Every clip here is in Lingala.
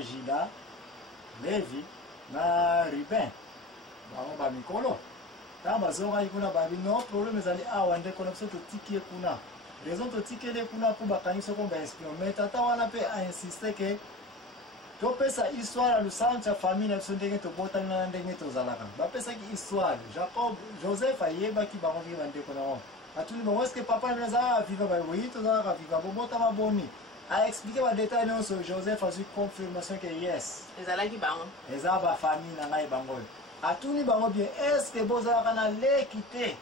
Jida, Levi, na Ruben. Bango ba mikolo. Tamba zonga ikuna ba no problème ezali awa nde kono biso to tikie kuna. Raison to tikele kuna pour bakanisa ko ba espion. Mais tata wana pe a insister que to pesa histoire le centre famille na ndenge to bota na ndenge to zalaka. Ba pesa ki histoire. Jacob, Joseph ayeba ki bango vi bande kono. Atuli ba est-ce que papa na za viva ba oui to za viva bo bota ba boni. A expliquer ba détail non sur Joseph a eu confirmation que yes. Ezalaki bango. Ezaba famille na ngai bango. Atuni bango bien, est-ce que bozalaka na l'équité?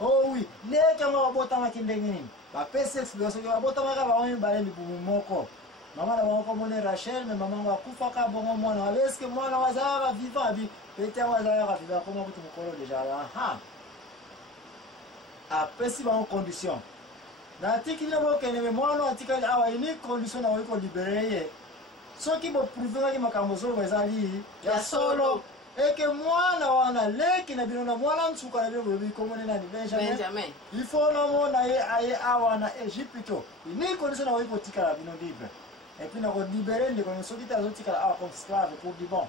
Oh oui, les kama botama kindengini. Ba pesa explication que botama ka bango ba le bumu moko. Maman na bango mone Rachel, mais maman wa kufa ka bongo mwana. Est-ce que mwana wazara vivant bi? Pete wazara vivant comment tu mukolo déjà là. Ha. A pesi bango condition. Na tiki le mo kene mwana atikali awa ini condition na wiko libérer. Soki bo prouver ki makambo zo bazali ya solo. Eke mwana wana leki na bino na mwana nsuka na bino bikomone na Benjamin. Il faut no mona ye aye awa na Egypte. Ini condition na wiko tikala bino libre. Et puis na ko libérer ndiko soki ta zo tikala awa comme esclave pour du bon.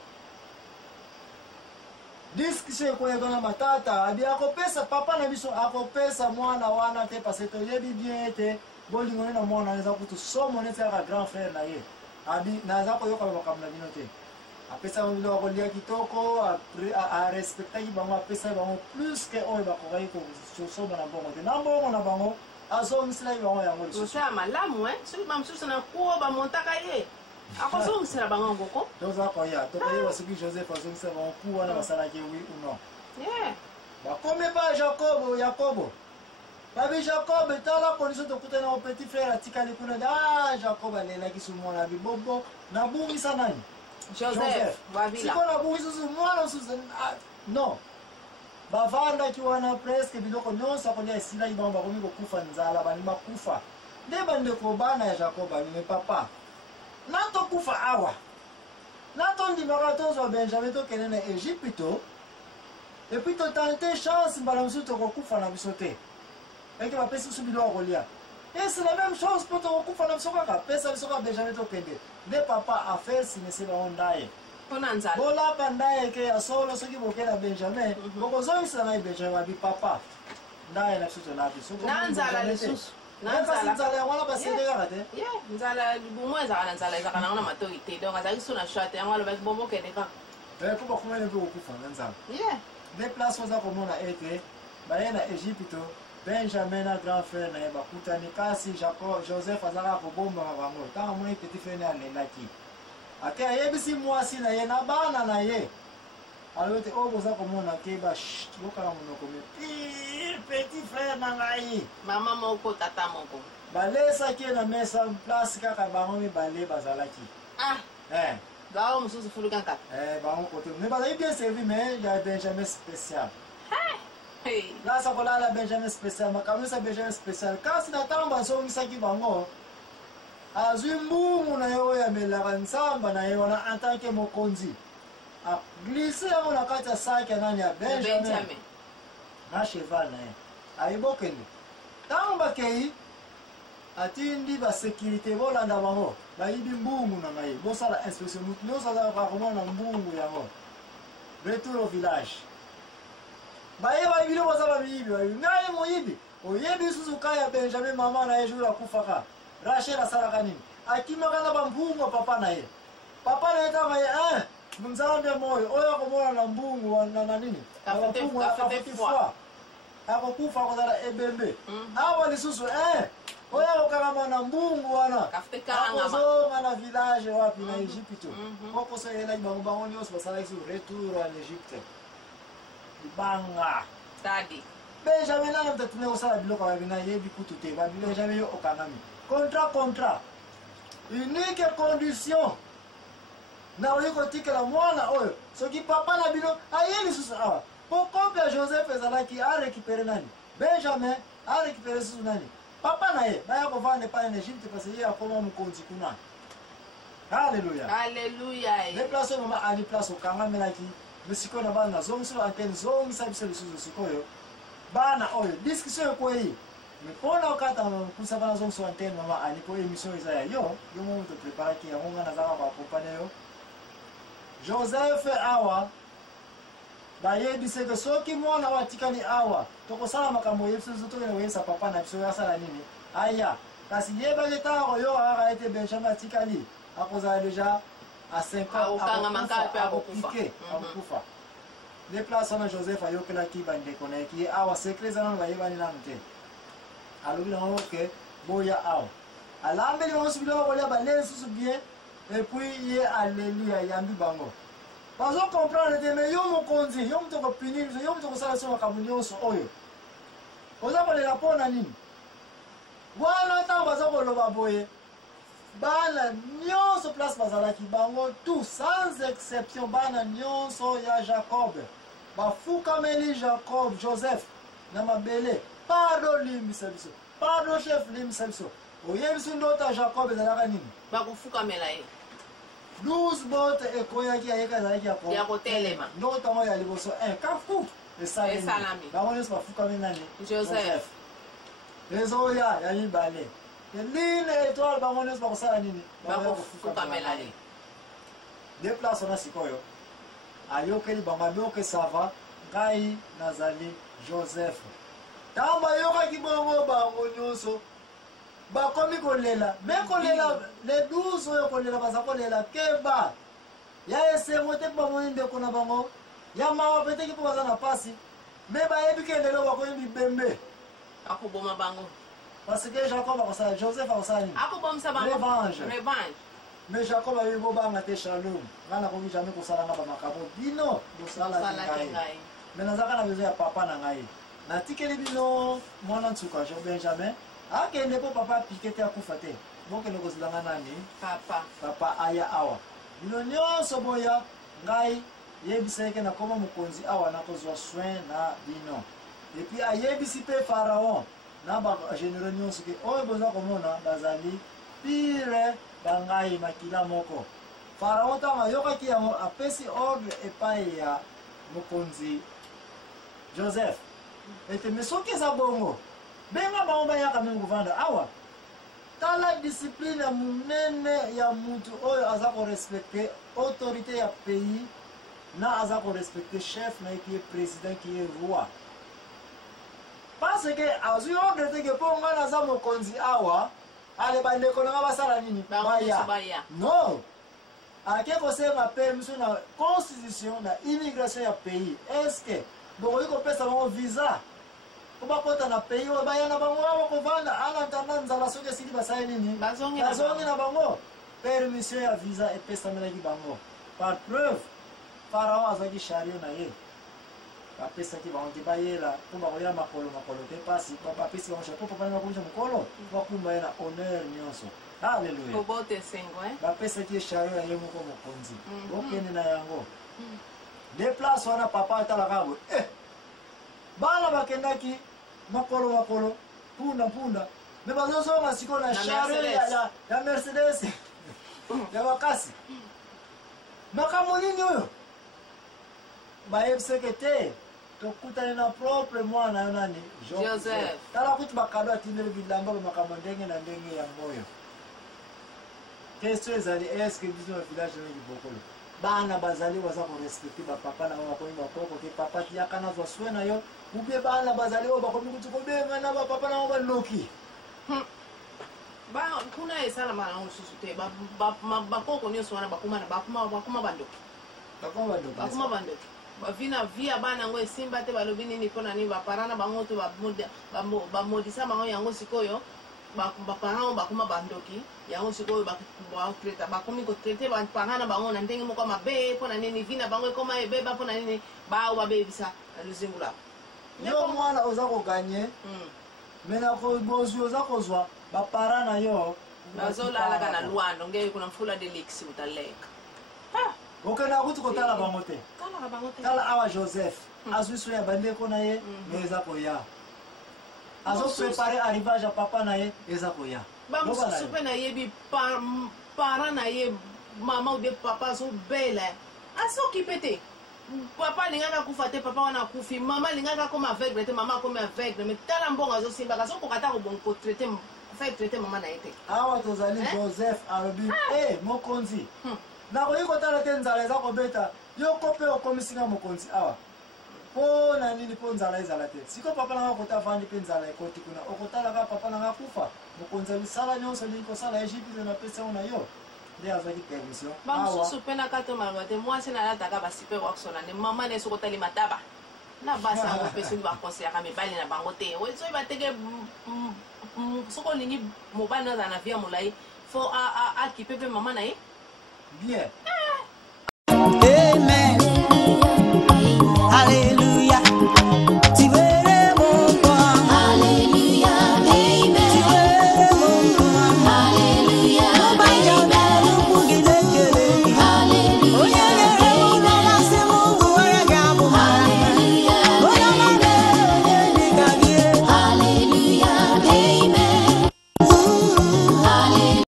Discussion ko yego na matata abi akopesa papa na biso akopesa mwana wana te parce que yebi bien te bolingo na mwana neza kutu somo neza ka grand frère na ye abi naza ko yoka bakamna bino te apesa ngilo ko lia kitoko a respecta ki bango apesa bango plus que oyo bakokai ko somo na bongo te na bongo na bango azo misila bango yango so sa malamu soki bamsusu na ko ba montaka ye ako ngisela bango ngoko doza ko ya to ko soki Joseph azo ngisela bango ku wana basala ke oui ou non yeah ba comme pas Jacob Babi Jacob tala condition to kutana au petit frère atikali kuna da Jacob alela kisu mwana bibobo na bungisa nani Joseph wavila siko na bungisa su mwana su non bavanda ki wana presque biloko nyonso akolia esila ibamba komi kokufa nzala bani bakufa nde bande ko bana ya Jacob ali papa nato kufa awa nato ndimaka tozo Benjamin to kenene Egypte et puis to tante chance mbala msu to kokufa na bisote et que ma personne subit l'orelia. Et c'est la même chose pour ton coup, fana soka, personne soka Benjamin to kende. De papa a fait si ne c'est pas on daye. Bonanza. Bola pandaye ke a solo soki bokela Benjamin. Boko zo isa na Benjamin bi papa. Ndaye na suto na biso. Nanzala le sus. Nanzala. Nanzala wala ba sede garate. Yeah, nzala bumo ezaka nanzala ezaka na matorité. Donc azaki sona shate yango le bomo kende ka. Ko ba kuma ne ko kufa nanzala. Yeah. Des places za ko mona ete ba na Egypte. Benjamin na grand frère na bakutani kasi Jacob Joseph azala ko bomba bango ta mo petit frère na lelaki ate ayebisi mwasi na ye na bana na ye alote oboza ko mona ke ba lokala monoko me petit frère na ngai mama moko tata moko balesa ke na mesa place kaka bango mi bale bazalaki bao mususu fuluka kaka bango kote me bazali bien servi mais il y a Benjamin spécial. Hey. Là, ça voilà la Benjamin spécial, ma camisa Benjamin spécial. Quand c'est la tamba, so misaki bango. Azumbu muna yo ya melansamba na yo na en tant que mokonzi. A glisser on a kata sac nani ya Benjamin. Na cheval na. Aibokeni. Tamba kei atindi ba sécurité bolanda bango. Ba yibi mbungu na ngai. Bosala inspection mutno sa za ka komona mbungu yango. Retour au village. Baye ba bino bazaba bibi ngai moyibi oyebi susu kaya Benjamin mama na yejura kufaka Rachel asaraka nini akimaka na bambungu papa na ye ta mai mzambe moyo oyo komona na mbungu na nini bambungu akafutifwa akokufa kozala ebembe awa lisusu oyo okakama na mbungu wana akozonga na village wapi na Egypte kokosoyela bango nyonso basalaki su retour en Egypte banga tadi Benjamin na mtatune osala biloko ba bina yebi kutu te ba Benjamin yo okangami contrat unique condition na oyiko tikela mwana oyo soki papa na bino ayeli susu awa pourquoi Joseph ezalaki a récupérer nani Benjamin a récupérer susu nani papa na ye baya ko vendre pa en Egypte parce que ye akoma mukonzi kuna. Alléluia alléluia les places mama ali place okangami laki Mesiko na bana zongiso antenne zongisa biso lisusu sikoyo bana oyo discussion ko yi me pona okata kusa bana zongiso antenne mama ani ko émission eza yo mo to prepare ki yango ngana zaka ba ko Joseph awa bayebise ke soki mwana watikali awa tokosala makambo yebiso tokende koyebisa papa na biso asala nini aya kasi yebaki ntango yo aka ete benjamin atikali akozala deja à 5 ans akokufa de place wana Joseph ayokelaki bandeko na ye ki ye awa sekre eza nano bayebani nano te alobi nango ke boya awa alambeli bango suki loko kolia balie lisusu bien epuis ye alleluya yambi bango bazokomprendre te me yo mokonzi yo moto kopinir biso yo moto kosala biso makambo nyonso oyo oza kolela mpo na nini wana ntango baza koloba boye bana nyonso place bazalaki bango tout sans exception bana nyonso ya Jacob bafukameli Jacob Joseph na mabele pardon limbisa biso pardon chef limbisa biso oyebiso ndota Jacob ezalaka nini bakofukamela ye 12 bote ekoyaki ayeka ezalaki ya kotelema ndota ngo ya liboso 1 kafu esalami bango nyonso bafukameli nani Joseph ezoya ya mibale line étoile bango nyonso bakosala nini bakofukamela ye de place wana sikoyo ayokeli bango ayoke sava ngai nazali Joseph ntango ayokaki bongo bango nyonso bakomi kolela me kolela le 12 oyo kolela baza kolela keba ya esengo te mpo bamoni ndeko na bango ya mawa peteki mpo baza na pasi me bayebi ke lelo bakomi bibembe akoboma bango parce que Jacob akosala Joseph akosala nini akobomisa bango revanche mais Jacob ayebi bobanga te shalom ngai nakoki jamais kosalanga bamakambo bino bosalaki ngai me nazalaka na besoin ya papa na ngai natikeli bino mwana nsuka jo Benjamin akende mpo papa apike te akufa te bokende kozilanga nani papa aya awa bino nyonso boya ngai yebisa eke nakoma mokonzi awa nakozwa soin na bino epuis ayebisi mpe pharaon na bagénéraux nyonso ke oyo boza komona bazali pire bangai makila moko pharaon ntango ayokaki yango apesi ordre epai ya mokonzi Joseph ete me soki eza bongo benga bango bayaka mingi kovanda awa tala discipline ya monene ya mutu oyo aza korespecte autorité ya pays na aza korespecte chef na ye ki ye président ki ye roi parce que azwi ordre te ke mpo ngai naza mokonzi awa ale bandeko nanga basala nini baya non ake kosenga permission na constitution na immigration ya pays est ce que bokoki kopesa bango visa po bakota na pays oyo baya na bango awa kovanda anantanda nzala soki esili basali nini bazongi na bango permission ya visa epesamelaki bango par preuve pharaon azwaki chariot na ye bapesaki bango te bayela mpo bakoyela makolo te mpasi bapesi bango chapeau papa nini bakomisa mokolo bakumba ye na honneur nyonso alleluya bapesaki ye chariot ya ye moko mokonzi bokende na yango de place wana papa atalaka boye bana bakendaki makolo mpunda me bazozonga sikoyo na chariot ya mercedes ya bakasi makambo nini oyo bayebiseke te tokutani na propre mwana yo nani Joseph tala kuti bakado atindeli bilamba bamakambo ndenge na ndenge yango oyo question ezali eske biso na village na libokolo bana bazali baza korespecte bapapa na bango bakomi bakoko ke papa tiyaka nazwa swe na yo ubie bana bazali oyo bakomi kuti kobenga na bapapa na bango baloki kuna esalama nango mosusu te bakoko nyonso wana bakuma bandoki bavina vi ya bana yango esimba te balobi nini mpo na nini bapara na bango to bamodisa bango yango sikoyo baparent bakoma bandoki yango sikoyo bakomi kotraite bapara na bango na ndenge moko mabe mpo na nini vi na bango ekoma ebeba mpo na nini bao babebisa na luzingula yo mwana oza koganye me na bozwi oza kozwa bapara na yo bazolalaka na lwando ngeke kuna mfula de liksi utaleka okenda kuti kotala bango te tala awa Joseph azwi so ya bandeko na ye me eza koya azoprepare arrivage ya papa na ye eza koya bamosusu mpe nayebi para na ye mama ube papa azobela azokipe te papa alingaka kufa te papa wana akufi mama alingaka akoma aveugle te mama akomi aveugle me tala mbongo azosimbaka azokoka ta kotraite mama na ye te awa tozali Joseph alobi mokonzi nako ikotala te nzala eza kobeta yoko mpe okomisinga mokonzi awa mpo na nini mpo nzala ezala te siko papa nanga kota avandi mpe nzala ekoti kuna okotalaka papa nanga kufa mokonzi ya misala nyonso lingi kosala egypte napesi yango na yo nde azwaki permission bamosusu mpe na kato maloba te mwasi nalataka basiper waksona nde mama na esoko otali mataba na basi yango mpe soki bakonseyaka mibali na bango te soki bateke soki olingi mobali nazala na vie ya molai fo akipe mpe mama na ye bien Amen. Hallelujah.